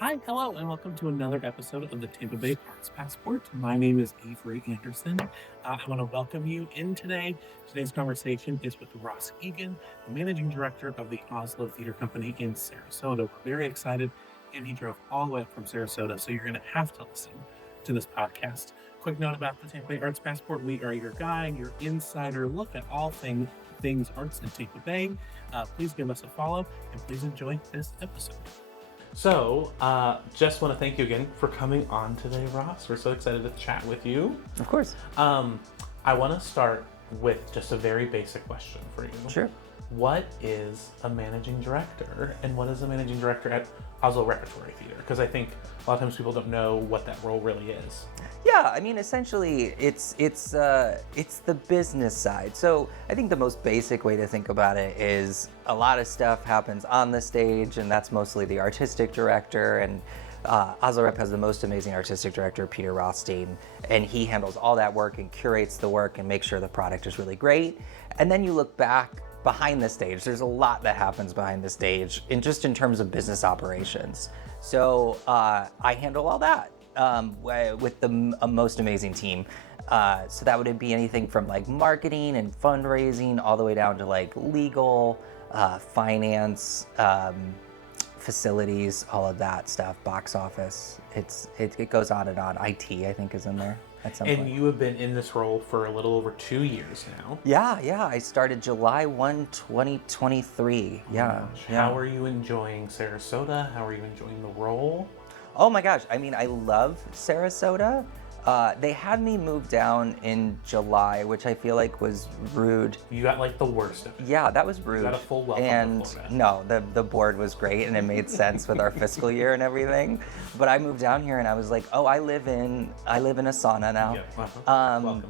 Hi, hello, and welcome to another episode of the Tampa Bay Arts Passport. My name is Avery Anderson. I want to welcome you in today. Today's conversation is with Ross Egan, the managing director of the Asolo Theater Company in Sarasota. We're very excited, and he drove all the way up from Sarasota, so you're going to have to listen to this podcast. Quick note about the Tampa Bay Arts Passport: we are your guide, your insider look at all things arts in Tampa Bay. Please give us a follow, and please enjoy this episode. So, just want to thank you again for coming on today, Ross. We're so excited to chat with you. Of course. I want to start with just a very basic question for you. Sure. What is a managing director, and what is a managing director at Asolo Repertory Theatre? Because I think a lot of times people don't know what that role really is. Yeah, I mean, essentially, it's the business side. So I think the most basic way to think about it is a lot of stuff happens on the stage, and that's mostly the artistic director. And Asolo Rep has the most amazing artistic director, Peter Rothstein, and he handles all that work and curates the work and makes sure the product is really great. And then you look back behind the stage. There's a lot that happens behind the stage, in terms of business operations. So I handle all that with the most amazing team. So that would be anything from like marketing and fundraising all the way down to like legal, finance, facilities, all of that stuff, box office. It goes on and on. IT, I think, is in there at some point. And you have been in this role for a little over 2 years now. Yeah. I started July 1, 2023. Yeah. How are you enjoying Sarasota? How are you enjoying the role? Oh my gosh, I mean, I love Sarasota. They had me move down in July, which I feel like was rude. You got like the worst of it. Yeah, that was rude. You got a full welcome And before that. no, the board was great and it made sense with our fiscal year and everything. But I moved down here and I was like, oh, I live in a sauna now. Yeah, welcome.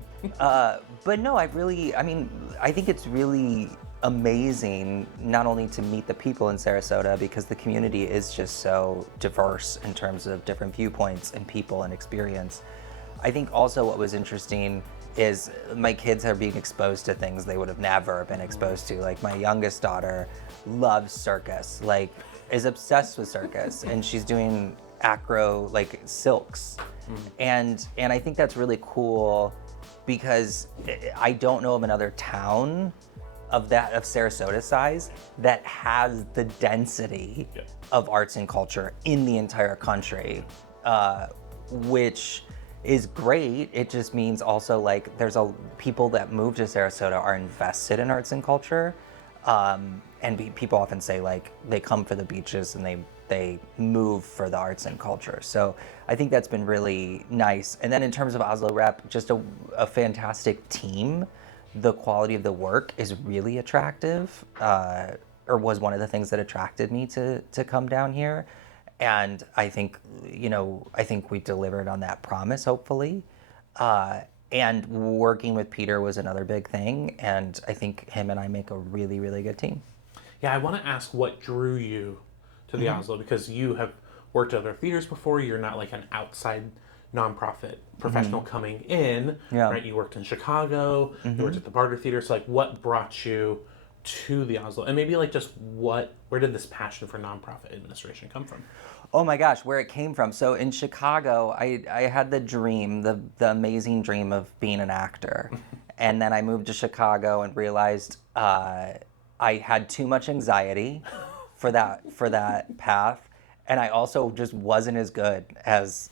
But no, I think it's really amazing not only to meet the people in Sarasota, because the community is just so diverse in terms of different viewpoints and people and experience. I think also what was interesting is my kids are being exposed to things they would have never been exposed to. Like my youngest daughter loves circus, like is obsessed with circus, and she's doing acro, like silks. And I think that's really cool because I don't know of another town of Sarasota size that has the density of arts and culture in the entire country, which is great. It just means also like there's people that move to Sarasota are invested in arts and culture, and people often say like they come for the beaches and they move for the arts and culture. So I think that's been really nice. And then in terms of Asolo Rep, just a fantastic team. The quality of the work is really attractive, or was one of the things that attracted me to come down here. And I think we delivered on that promise, hopefully. And working with Peter was another big thing. And I think him and I make a really, really good team. Yeah, I want to ask what drew you to the Asolo, because you have worked at other theaters before. You're not like an outside nonprofit professional coming in, right? You worked in Chicago, you worked at the Barter Theater. So like what brought you to the Asolo? And maybe like just where did this passion for nonprofit administration come from? Oh my gosh, where it came from. So in Chicago, I had the dream, the amazing dream of being an actor. And then I moved to Chicago and realized I had too much anxiety for that path. And I also just wasn't as good as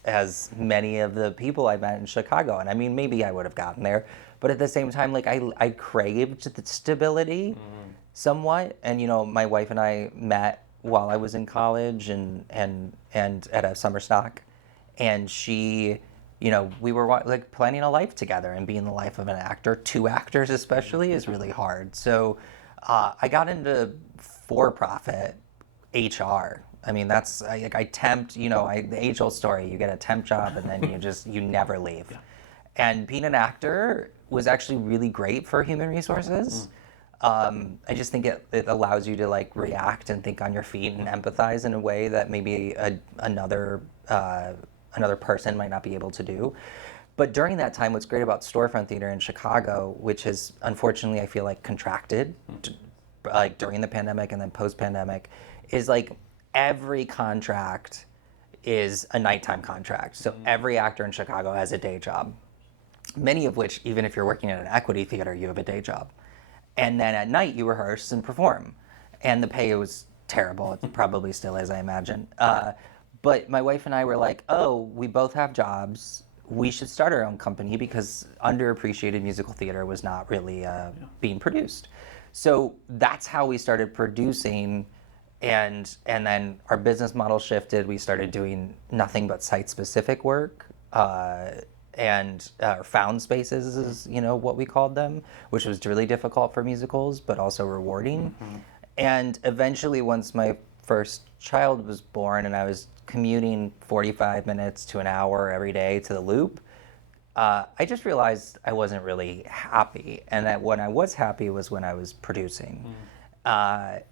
many of the people I met in Chicago. And I mean, maybe I would have gotten there, but at the same time, like I craved the stability somewhat. And my wife and I met while I was in college and at a summer stock, and she, we were like planning a life together, and being the life of an actor, two actors especially, is really hard. So I got into for-profit HR. I mean, that's I tempt, the age-old story. You get a temp job and then you never leave. Yeah. And being an actor was actually really great for human resources. I just think it allows you to like react and think on your feet and empathize in a way that maybe another person might not be able to do. But during that time, what's great about storefront theater in Chicago, which has unfortunately I feel like contracted, like during the pandemic and then post-pandemic, is like every contract is a nighttime contract. So every actor in Chicago has a day job, many of which, even if you're working at an equity theater, you have a day job. And then at night you rehearse and perform. And the pay was terrible. It probably still is, I imagine. But my wife and I were like, oh, we both have jobs. We should start our own company because underappreciated musical theater was not really being produced. So that's how we started producing. And then our business model shifted. We started doing nothing but site-specific work. And found spaces is, what we called them, which was really difficult for musicals, but also rewarding. And eventually, once my first child was born and I was commuting 45 minutes to an hour every day to the Loop, I just realized I wasn't really happy. And that when I was happy was when I was producing. So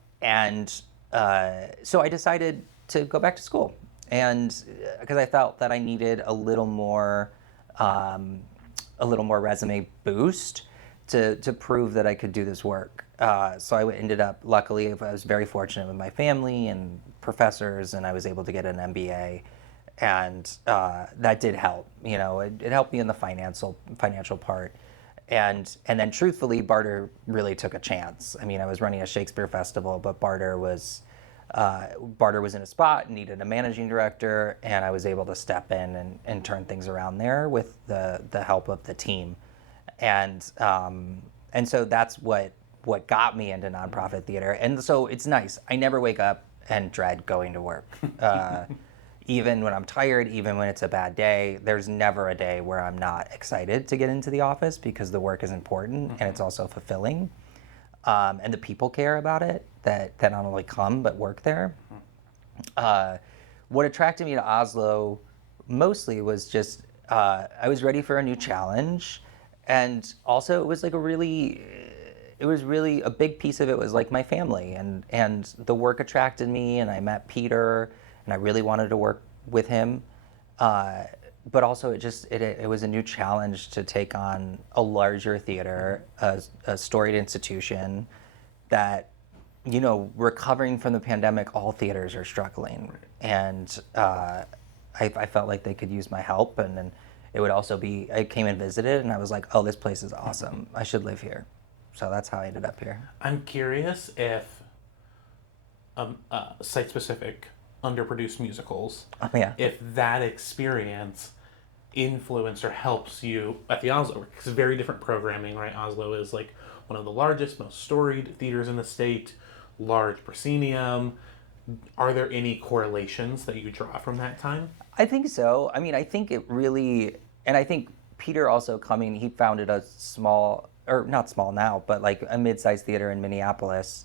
I decided to go back to school. And because I felt that I needed a little more resume boost to prove that I could do this work. So I ended up, luckily, I was very fortunate with my family and professors, and I was able to get an MBA, and that did help. It helped me in the financial part, and then truthfully, Barter really took a chance. I mean, I was running a Shakespeare festival, but Barter was in a spot, needed a managing director, and I was able to step in and turn things around there with the help of the team, and so that's what got me into nonprofit theater. And so it's nice. I never wake up and dread going to work. Even when I'm tired, even when it's a bad day, there's never a day where I'm not excited to get into the office because the work is important and it's also fulfilling. And the people care about it, that not only come but work there. What attracted me to Asolo mostly was just I was ready for a new challenge, and also it was like a big piece of it was like my family, and the work attracted me, and I met Peter, and I really wanted to work with him. But also it was a new challenge to take on a larger theater, a storied institution that, recovering from the pandemic, all theaters are struggling. And I felt like they could use my help. And then it would also be, I came and visited and I was like, oh, this place is awesome. I should live here. So that's how I ended up here. I'm curious if site-specific, underproduced musicals, if that experience influenced or helps you at the Asolo, because it's very different programming, right? Asolo is like one of the largest, most storied theaters in the state, large proscenium. Are there any correlations that you draw from that time? I think so. I mean, I think it really, and I think Peter also he founded a small, or not small now, but like a mid-sized theater in Minneapolis.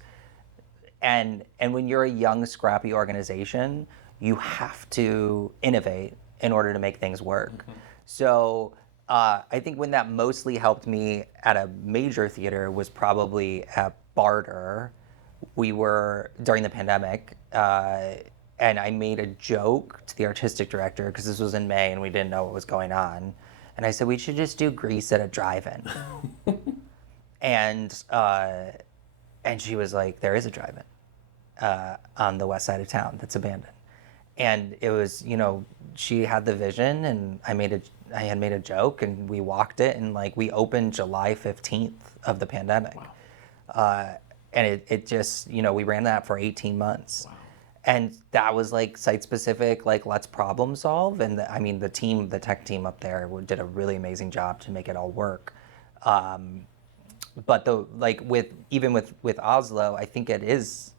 And when you're a young, scrappy organization, you have to innovate in order to make things work. Mm-hmm. So I think when that mostly helped me at a major theater was probably at Barter. We were, during the pandemic, and I made a joke to the artistic director, because this was in May and we didn't know what was going on. And I said, we should just do Grease at a drive-in. And she was like, there is a drive-in on the west side of town that's abandoned. And it was, she had the vision, and I had made a joke, and we walked it, and like we opened July 15th of the pandemic. Wow. And it just, we ran that for 18 months. Wow. And that was like site-specific, like let's problem solve. And the tech team up there did a really amazing job to make it all work. But with Asolo, I think it is,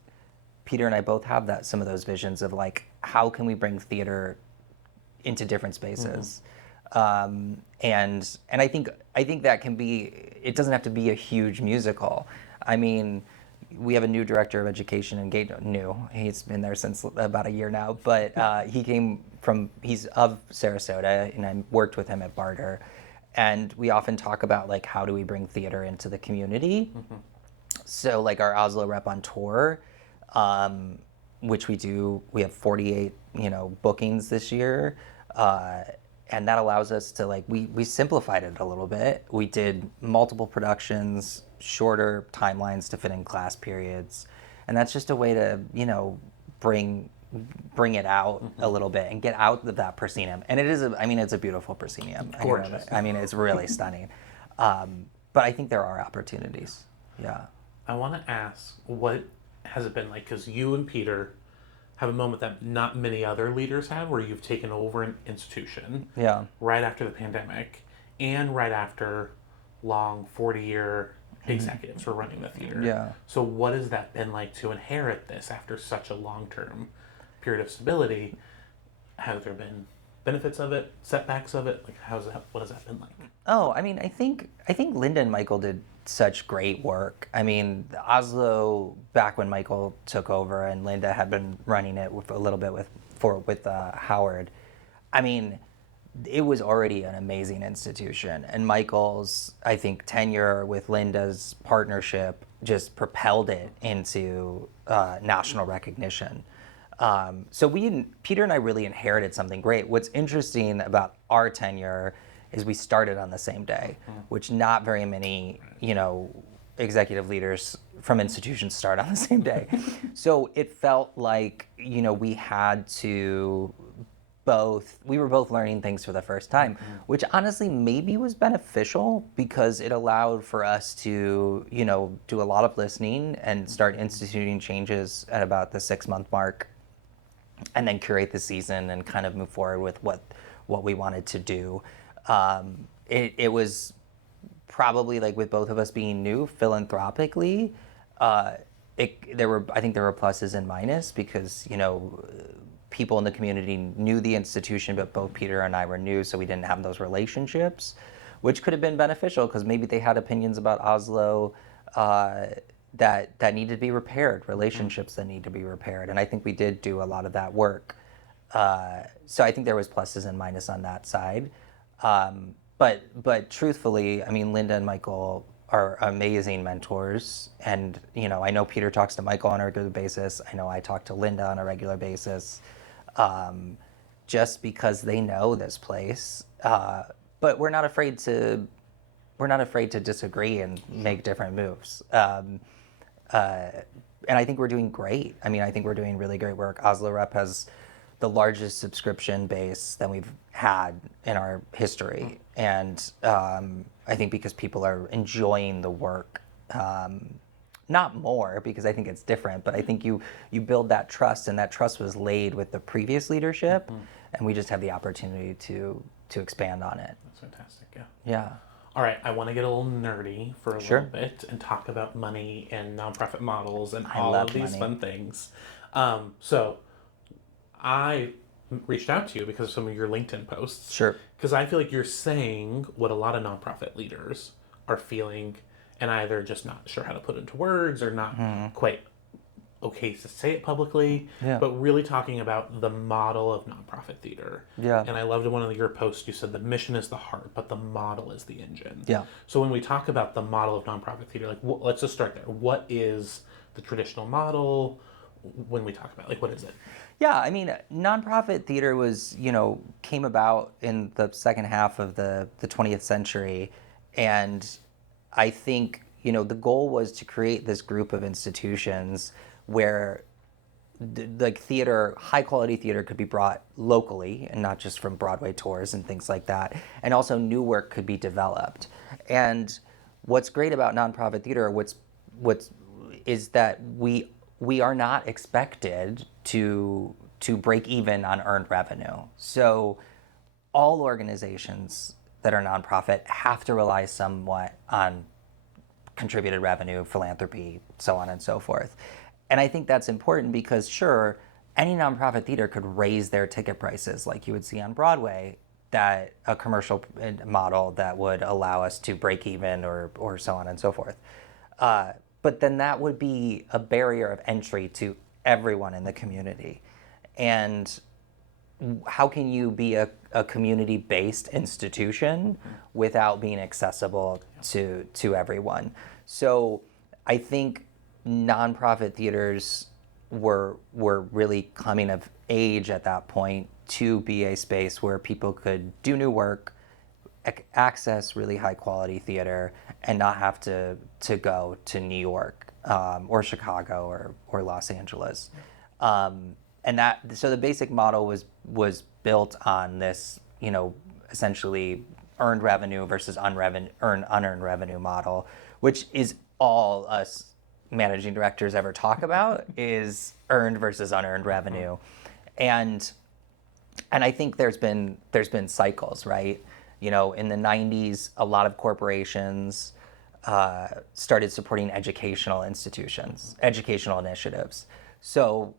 Peter and I both have some of those visions of like, how can we bring theater into different spaces? Mm-hmm. And I think that can be, it doesn't have to be a huge musical. I mean, we have a new director of education in he's been there since about a year now, but he's of Sarasota, and I worked with him at Barter. And we often talk about like, how do we bring theater into the community? Mm-hmm. So like our Asolo Rep on tour, which we do, we have 48, bookings this year. And that allows us to like, we simplified it a little bit. We did multiple productions, shorter timelines to fit in class periods. And that's just a way to, bring bring it out a little bit and get out of that proscenium. And it is, it's a beautiful proscenium. Gorgeous. It's really stunning. But I think there are opportunities. Yeah. I want to ask, what has it been like? Because you and Peter have a moment that not many other leaders have, where you've taken over an institution right after the pandemic and right after long 40-year executives were running the theater. Yeah. So what has that been like to inherit this after such a long-term period of stability? Have there been benefits of it, setbacks of it? Like, what has that been like? Oh, I think Linda and Michael did such great work. Oslo, back when Michael took over and Linda had been running it with a little bit with Howard. It was already an amazing institution, and Michael's, I think, tenure with Linda's partnership just propelled it into national recognition. So Peter and I really inherited something great. What's interesting about our tenure is we started on the same day, which not very many, executive leaders from institutions start on the same day. So it felt like, we had to we were both learning things for the first time, which honestly maybe was beneficial because it allowed for us to, do a lot of listening and start instituting changes at about the 6-month mark, and then curate the season and kind of move forward with what we wanted to do. It was probably, like with both of us being new, philanthropically, I think there were pluses and minuses because, people in the community knew the institution, but both Peter and I were new, so we didn't have those relationships, which could have been beneficial because maybe they had opinions about Oslo that needed to be repaired, relationships that need to be repaired, and I think we did do a lot of that work. So I think there was pluses and minuses on that side. But truthfully, Linda and Michael are amazing mentors, and I know Peter talks to Michael on a regular basis. I know I talk to Linda on a regular basis, just because they know this place. But we're not afraid to disagree and make different moves. And I think we're doing great. I think we're doing really great work. Asolo Rep has the largest subscription base that we've had in our history, and I think because people are enjoying the work, not more because I think it's different, but I think you build that trust, and that trust was laid with the previous leadership, and we just have the opportunity to expand on it. That's fantastic. Yeah. Yeah. All right, I want to get a little nerdy for a Sure. little bit and talk about money and nonprofit models and I all love of these money. fun things. So I reached out to you because of some of your LinkedIn posts. Sure. Because I feel like you're saying what a lot of nonprofit leaders are feeling and either just not sure how to put into words or not quite okay to say it publicly, but really talking about the model of nonprofit theater. Yeah. And I loved in one of your posts, you said the mission is the heart, but the model is the engine. Yeah. So when we talk about the model of nonprofit theater, like let's just start there. What is the traditional model when we talk about, like, what is it? Yeah, nonprofit theater was, came about in the second half of the 20th century. And I think, the goal was to create this group of institutions where theater, high quality theater could be brought locally and not just from Broadway tours and things like that. And also new work could be developed. And what's great about nonprofit theater, is that we are not expected to break even on earned revenue. So all organizations that are nonprofit have to rely somewhat on contributed revenue, philanthropy, so on and so forth. And I think that's important because, sure, any nonprofit theater could raise their ticket prices like you would see on Broadway, that a commercial model that would allow us to break even or so on and so forth. But then that would be a barrier of entry to everyone in the community. And how can you be a community-based institution without being accessible to everyone? So I think nonprofit theaters were really coming of age at that point to be a space where people could do new work, access really high quality theater, and not have to go to New York or Chicago or Los Angeles. and so the basic model was built on this, essentially earned revenue versus unearned revenue model, which is all us managing directors ever talk about, is earned versus unearned revenue. And I think there's been cycles, right? In the 90s, a lot of corporations started supporting educational institutions, educational initiatives. So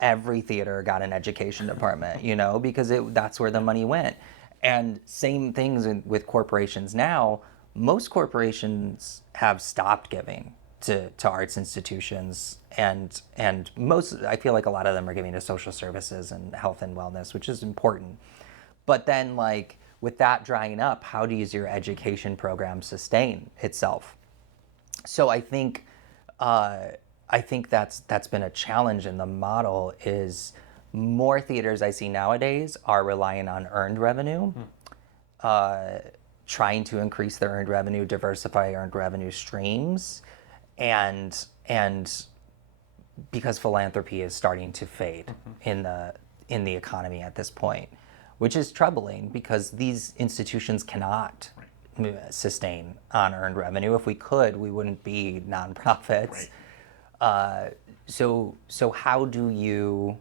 every theater got an education department, because that's where the money went. And same things with corporations now. Most corporations have stopped giving to arts institutions, and I feel like a lot of them are giving to social services and health and wellness, which is important. But then, like, with that drying up, how does your education program sustain itself? So I think that's been a challenge in the model. Is more theaters I see nowadays are relying on earned revenue, trying to increase their earned revenue, diversify earned revenue streams, and because philanthropy is starting to fade in the economy at this point, which is troubling because these institutions cannot sustain on earned revenue. If we could, we wouldn't be nonprofits. So how do you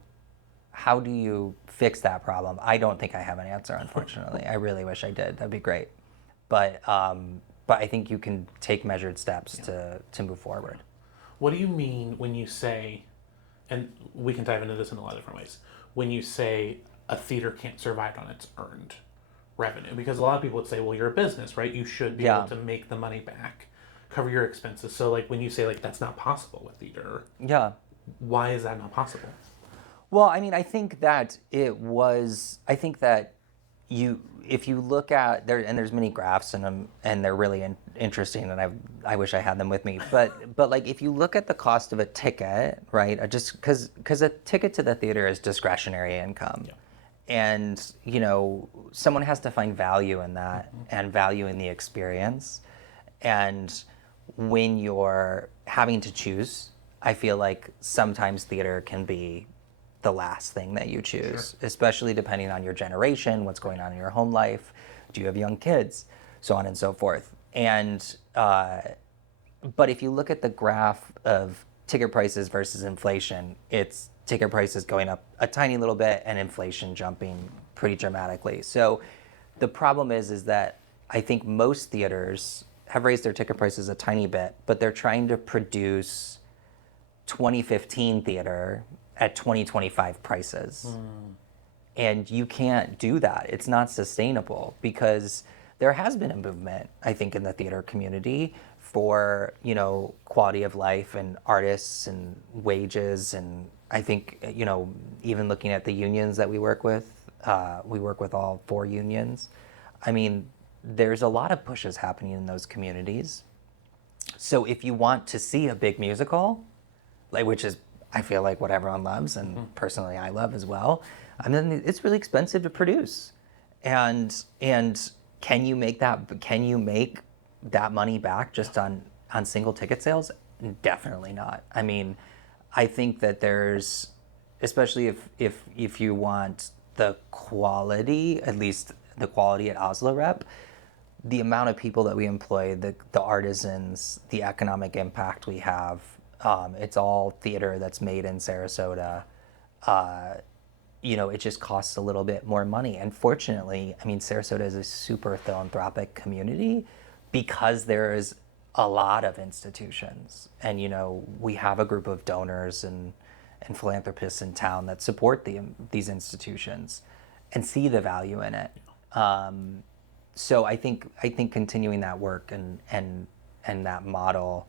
fix that problem? I don't think I have an answer, unfortunately. I really wish I did. That'd be great. But I think you can take measured steps to move forward. What do you mean when you say, and we can dive into this in a lot of different ways, when you say a theater can't survive on its earned revenue? Because a lot of people would say, well, you're a business, right? You should be able to make the money back, cover your expenses. So, like, when you say, like, that's not possible with theater, why is that not possible? Well, I mean, I think that if you look at there, and there's many graphs in them, and they're really interesting, and I wish I had them with me. But like, if you look at the cost of a ticket, right? Just because a ticket to the theater is discretionary income, and someone has to find value in that and value in the experience. And when you're having to choose, I feel like sometimes theater can be the last thing that you choose, especially depending on your generation, what's going on in your home life, do you have young kids, so on and so forth. And but if you look at the graph of ticket prices versus inflation, it's ticket prices going up a tiny little bit and inflation jumping pretty dramatically. So the problem is that I think most theaters have raised their ticket prices a tiny bit, but they're trying to produce 2015 theater at 2025 prices. And you can't do that. It's not sustainable, because there has been a movement, I think, in the theater community for, quality of life and artists and wages. And I think, even looking at the unions that we work with all 4 unions. I mean, there's a lot of pushes happening in those communities. So if you want to see a big musical, which is, I feel like, what everyone loves, and personally I love as well, I mean, it's really expensive to produce. And can you make that money back just on single ticket sales? Definitely not. I mean, I think that there's, especially if you want the quality, at least the quality at Asolo Rep, the amount of people that we employ, the artisans, the economic impact we have, it's all theater that's made in Sarasota. It just costs a little bit more money. And fortunately, I mean, Sarasota is a super philanthropic community because there is a lot of institutions. And, we have a group of donors and philanthropists in town that support these institutions and see the value in it. So I think continuing that work and that model,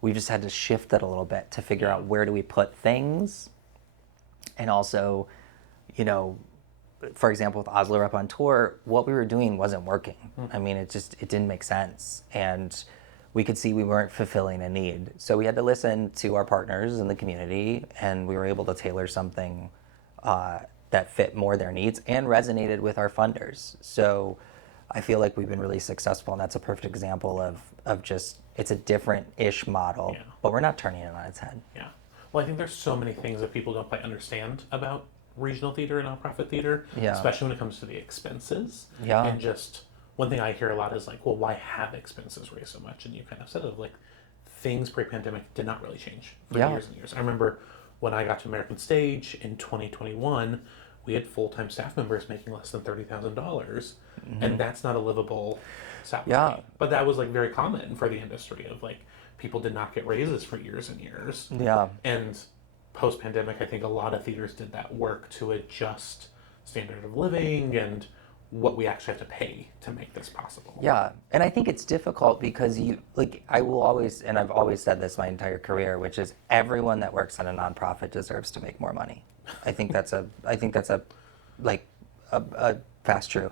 we just had to shift it a little bit to figure out where do we put things. And also, for example, with Asolo Rep on tour, what we were doing wasn't working. I mean, it didn't make sense. And we could see we weren't fulfilling a need. So we had to listen to our partners in the community, and we were able to tailor something that fit more their needs and resonated with our funders. So I feel like we've been really successful, and that's a perfect example of just, it's a different-ish model, but we're not turning it on its head. Yeah. Well, I think there's so many things that people don't quite understand about regional theater and nonprofit theater, especially when it comes to the expenses. And just one thing I hear a lot is like, well, why have expenses raised so much? And you kind of said it, like, things pre-pandemic did not really change for years and years. I remember when I got to American Stage in 2021, we had full-time staff members making less than $30,000, and that's not a livable salary. But that was like very common for the industry of like people did not get raises for years and years. And post-pandemic, I think a lot of theaters did that work to adjust standard of living and what we actually have to pay to make this possible. And I think it's difficult because I will always, and I've always said this my entire career, which is everyone that works on a nonprofit deserves to make more money. I think that's a fast true.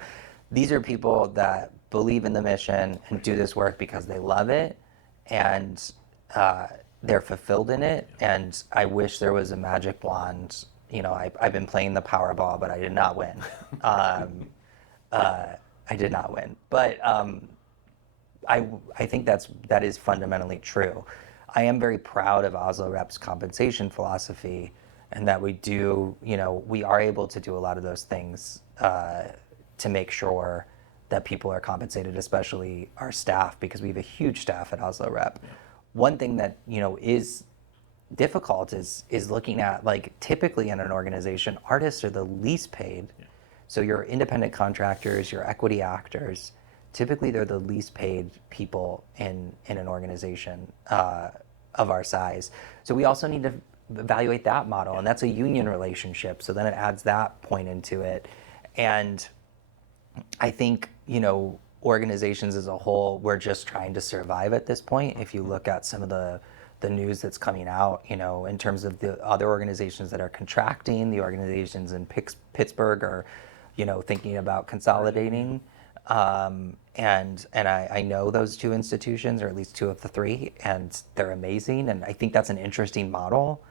These are people that believe in the mission and do this work because they love it, and they're fulfilled in it. And I wish there was a magic wand. I've been playing the Powerball, but I did not win. I did not win, but I think that is fundamentally true. I am very proud of Asolo Rep's compensation philosophy, and that we are able to do a lot of those things to make sure that people are compensated, especially our staff, because we have a huge staff at Asolo Rep. One thing that is difficult is looking at, like, typically in an organization, artists are the least paid. So your independent contractors, your equity actors, typically they're the least paid people in an organization of our size. So we also need to evaluate that model, and that's a union relationship. So then it adds that point into it. And I think, organizations as a whole, we're just trying to survive at this point. If you look at some of the news that's coming out, in terms of the other organizations that are contracting, the organizations in Pittsburgh are, thinking about consolidating. And I know those two institutions, or at least two of the three, and they're amazing. And I think that's an interesting model.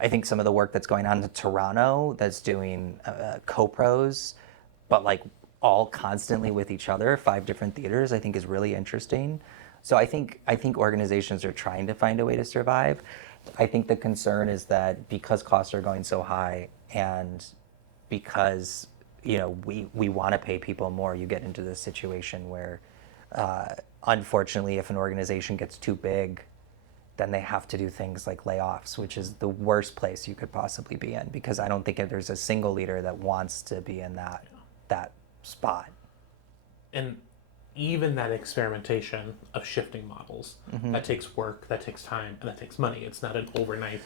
I think some of the work that's going on in Toronto that's doing co-pros, but like all constantly with each other, 5 different theaters, I think is really interesting. So I think organizations are trying to find a way to survive. I think the concern is that because costs are going so high, and because we want to pay people more, you get into this situation where unfortunately, if an organization gets too big, then they have to do things like layoffs, which is the worst place you could possibly be in, because I don't think there's a single leader that wants to be in that spot. And even that experimentation of shifting models, that takes work, that takes time, and that takes money. It's not an overnight,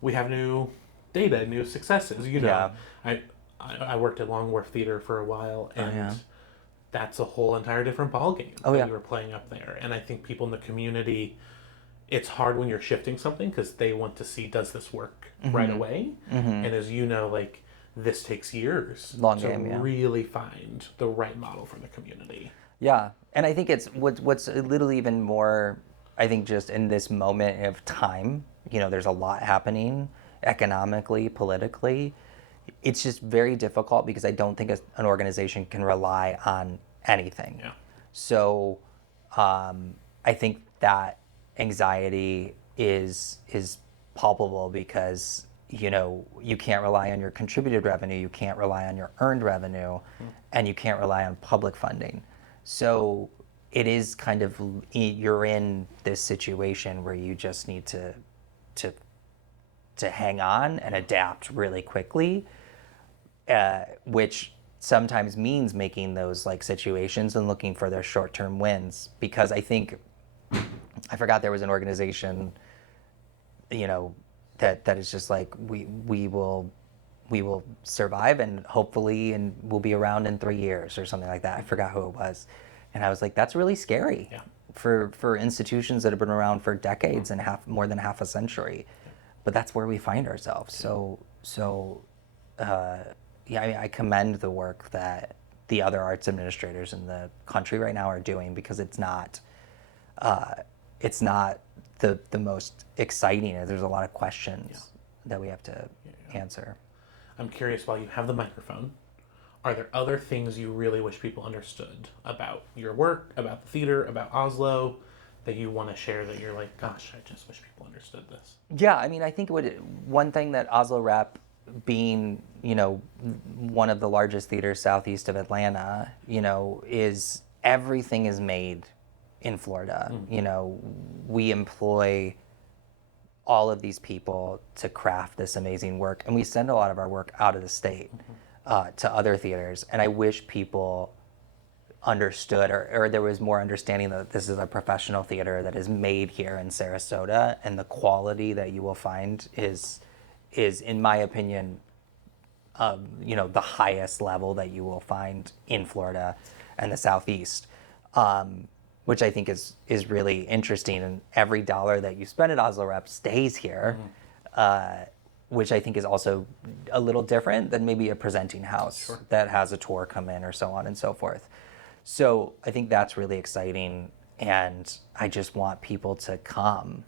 we have new data, new successes. I worked at Long Wharf Theater for a while, and that's a whole entire different ballgame that you were playing up there. And I think people in the community, it's hard when you're shifting something because they want to see, does this work right away? And as you know, like, this takes years to really find the right model for the community. And I think it's what's a little even more, I think, just in this moment of time, there's a lot happening economically, politically. It's just very difficult because I don't think an organization can rely on anything. So I think that anxiety is palpable because you can't rely on your contributed revenue, you can't rely on your earned revenue, and you can't rely on public funding. So it is kind of, you're in this situation where you just need to hang on and adapt really quickly, which sometimes means making those like situations and looking for their short-term wins. Because I think, I forgot there was an organization, that is just like, we will survive and hopefully, and we'll be around in 3 years or something like that. I forgot who it was. And I was like, that's really scary for institutions that have been around for decades and more than half a century. But that's where we find ourselves. I commend the work that the other arts administrators in the country right now are doing, because it's not the most exciting. There's a lot of questions that we have to answer. I'm curious, while you have the microphone, are there other things you really wish people understood about your work, about the theater, about Asolo, that you want to share that you're like, gosh, I just wish people understood this? Yeah, I mean, I think one thing that Asolo Rep, being, one of the largest theaters southeast of Atlanta, is everything is made in Florida. We employ all of these people to craft this amazing work, and we send a lot of our work out of the state to other theaters. And I wish people understood, or there was more understanding that this is a professional theater that is made here in Sarasota, and the quality that you will find is in my opinion, the highest level that you will find in Florida and the Southeast, which I think is really interesting. And every dollar that you spend at Asolo Rep stays here, which I think is also a little different than maybe a presenting house that has a tour come in or so on and so forth. So I think that's really exciting, and I just want people to come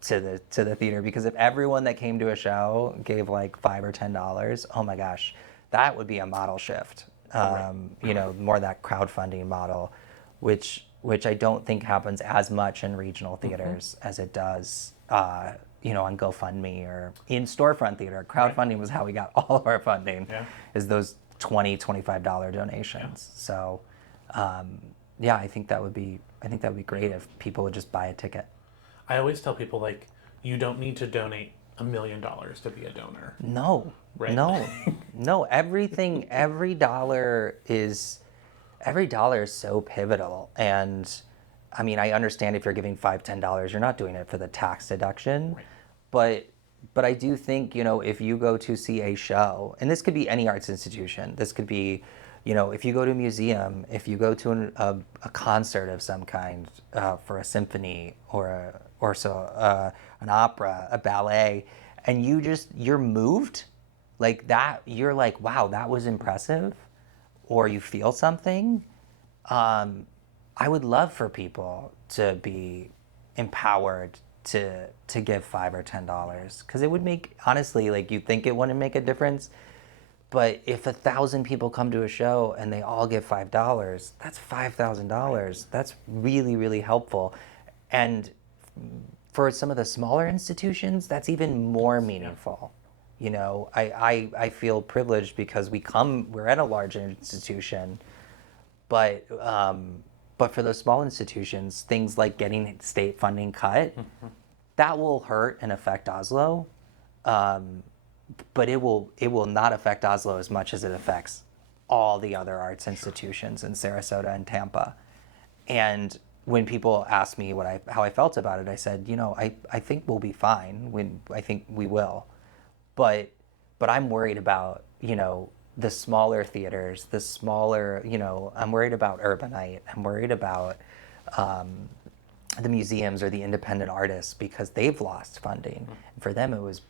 to the theater, because if everyone that came to a show gave like $5 or $10, oh my gosh, that would be a model shift. More that crowdfunding model, which I don't think happens as much in regional theaters as it does, on GoFundMe or in storefront theater. Crowdfunding was how we got all of our funding, is those $20, $25 donations. So. I think that would be great if people would just buy a ticket. I always tell people, like, you don't need to donate $1 million to be a donor. No, right? No. Every dollar is so pivotal. And I mean, I understand if you're giving $5, $10, you're not doing it for the tax deduction, but I do think, if you go to see a show, and this could be any arts institution, this could be, if you go to a museum, if you go to a concert of some kind, for a symphony or an opera, a ballet, and you're moved like that, you're like, wow, that was impressive, or you feel something. I would love for people to be empowered to give $5 or $10, because it would make, honestly, like, you think it wouldn't make a difference. But if 1,000 people come to a show and they all give $5, that's $5,000. That's really, really helpful. And for some of the smaller institutions, that's even more meaningful. I feel privileged because we're at a large institution, but for those small institutions, things like getting state funding cut, that will hurt and affect Asolo. But it will not affect Asolo as much as it affects all the other arts institutions in Sarasota and Tampa. And when people ask me how I felt about it, I said, I think we'll be fine. I think we will. But I'm worried about, the smaller theaters, I'm worried about Urbanite. I'm worried about the museums or the independent artists, because they've lost funding. For them, it was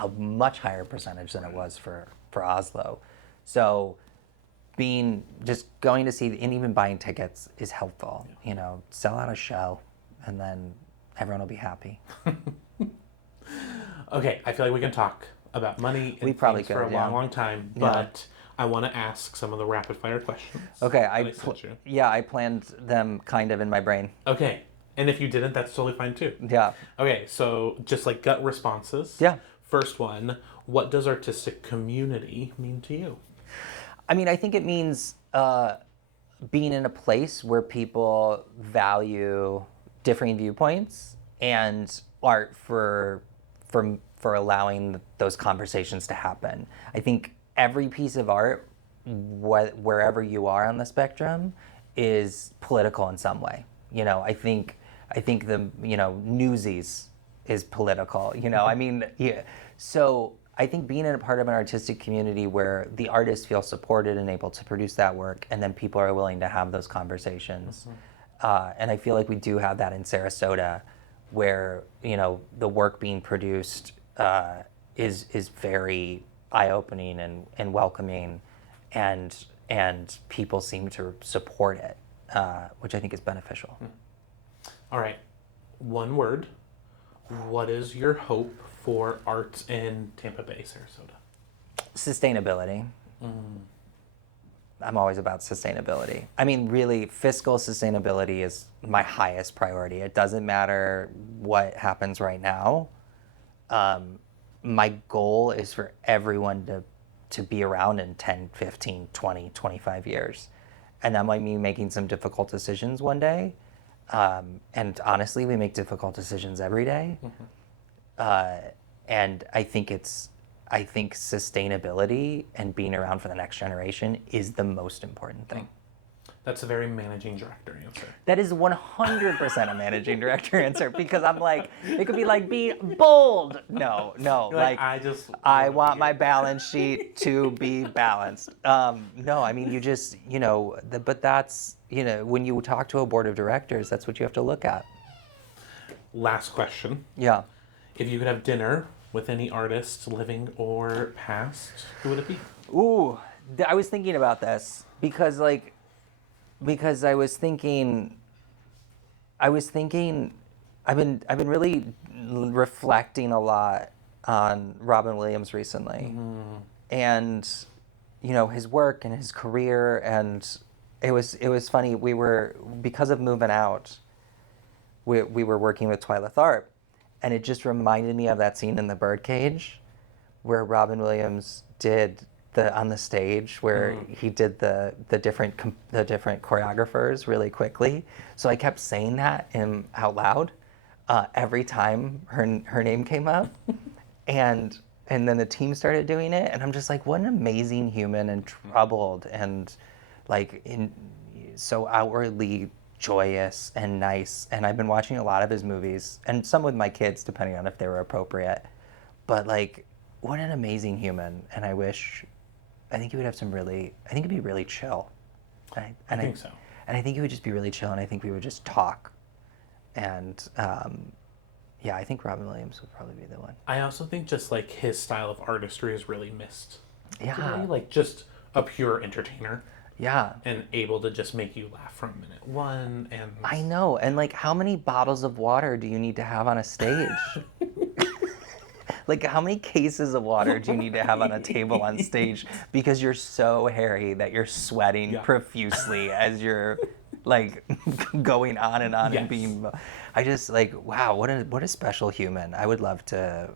a much higher percentage than it was for Asolo. So just going to see, and even buying tickets is helpful. Sell out a show, and then everyone will be happy. Okay, I feel like we can talk about money and things for a long time, but I want to ask some of the rapid fire questions. Okay, I planned them kind of in my brain. Okay. And if you didn't, that's totally fine too. Yeah. Okay, so just like gut responses. Yeah. First one, what does artistic community mean to you? I mean, I think it means being in a place where people value differing viewpoints and art for allowing those conversations to happen. I think every piece of art, wherever you are on the spectrum, is political in some way. I think the Newsies is political. I mean, yeah. So I think being in a part of an artistic community where the artists feel supported and able to produce that work, and then people are willing to have those conversations. And I feel like we do have that in Sarasota, where the work being produced is very eye-opening and welcoming, and people seem to support it, which I think is beneficial. All right, one word. What is your hope for arts in Tampa Bay, Sarasota? Sustainability. I'm always about sustainability. I mean, really, fiscal sustainability is my highest priority. It doesn't matter what happens right now. My goal is for everyone to be around in 10, 15, 20, 25 years. And that might mean making some difficult decisions one day. And honestly, we make difficult decisions every day. And I think sustainability and being around for the next generation is the most important thing. That's a very managing director answer. That is 100% a managing director answer, because I'm like, it could be like, be bold. No, I want my balance sheet to be balanced. No, I mean, you just, but that's, when you talk to a board of directors, that's what you have to look at. Last question. Yeah. If you could have dinner with any artist, living or past, who would it be? Ooh, I was thinking about this because I was thinking, I've been really reflecting a lot on Robin Williams recently, and his work and his career, and it was funny. Because of moving out, we were working with Twyla Tharp, and it just reminded me of that scene in The Birdcage, where Robin Williams did on the stage where he did the different choreographers really quickly. So I kept saying that out loud every time her name came up, and then the team started doing it, and I'm just like, what an amazing human, and troubled, and so outwardly joyous and nice. And I've been watching a lot of his movies, and some with my kids, depending on if they were appropriate. But what an amazing human, and I think he would have I think he'd be really chill. I think so. And I think he would just be really chill, and I think we would just talk. And I think Robin Williams would probably be the one. I also think just his style of artistry is really missed. Yeah. Today, just a pure entertainer. Yeah. And able to just make you laugh from minute one. And I know. And how many bottles of water do you need to have on a stage? How many cases of water do you need to have on a table on stage, because you're so hairy that you're sweating profusely as you're going on and on, and being, I just wow, what a special human. I would love to,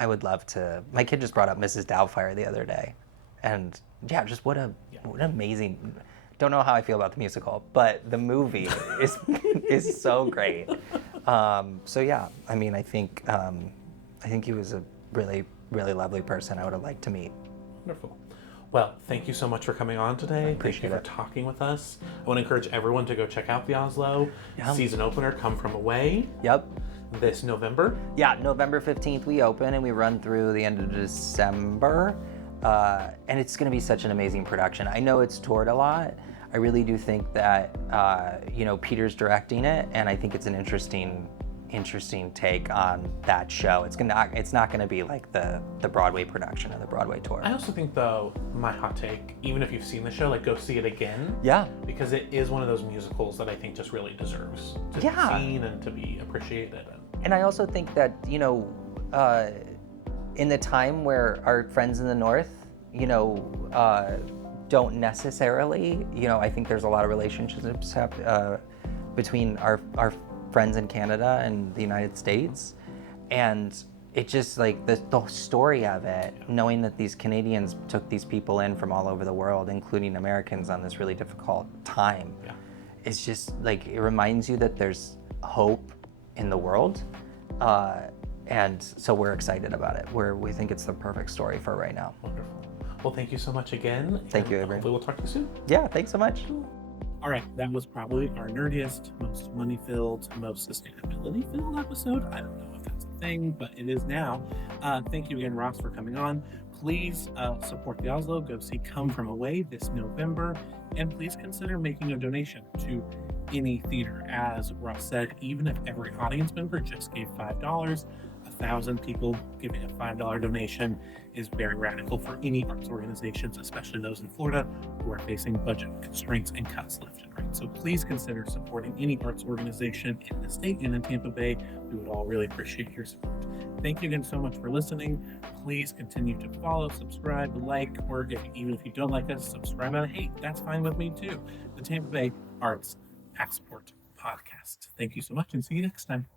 my kid just brought up Mrs. Doubtfire the other day, and just what an amazing, don't know how I feel about the musical, but the movie is so great. I mean, I think he was a really, really lovely person I would have liked to meet. Wonderful. Well, thank you so much for coming on today. Thank you for talking with us. I want to encourage everyone to go check out the Asolo season opener, Come From Away. Yep. This November. Yeah, November 15th we open, and we run through the end of December. And it's going to be such an amazing production. I know it's toured a lot. I really do think that, Peter's directing it, and I think it's an interesting take on that show. It's not gonna be like the Broadway production or the Broadway tour. I also think, though, my hot take, even if you've seen the show, go see it again. Yeah. Because it is one of those musicals that I think just really deserves to be seen and to be appreciated. And I also think that, in the time where our friends in the North, don't necessarily, I think there's a lot of relationships between our friends in Canada and the United States, and it just the story of it, knowing that these Canadians took these people in from all over the world, including Americans, on this really difficult time. It's just it reminds you that there's hope in the world, and so we're excited about it. We think it's the perfect story for right now. Wonderful. Well, thank you so much again. Thank you, Avery. Hopefully we'll talk to you soon. Yeah, thanks so much. All right, that was probably our nerdiest, most money-filled, most sustainability-filled episode. I don't know if that's a thing, but it is now. Thank you again, Ross, for coming on. Please support the Asolo. Go see Come From Away this November, and please consider making a donation to any theater. As Ross said, even if every audience member just gave $5, 1,000 people giving a $5 donation is very radical for any arts organizations, especially those in Florida who are facing budget constraints and cuts left and right. So please consider supporting any arts organization in the state and in Tampa Bay. We would all really appreciate your support. Thank you again so much for listening. Please continue to follow, subscribe, like, or even if you don't like us, subscribe out of hate. That's fine with me too. The Tampa Bay Arts Passport Podcast. Thank you so much and see you next time.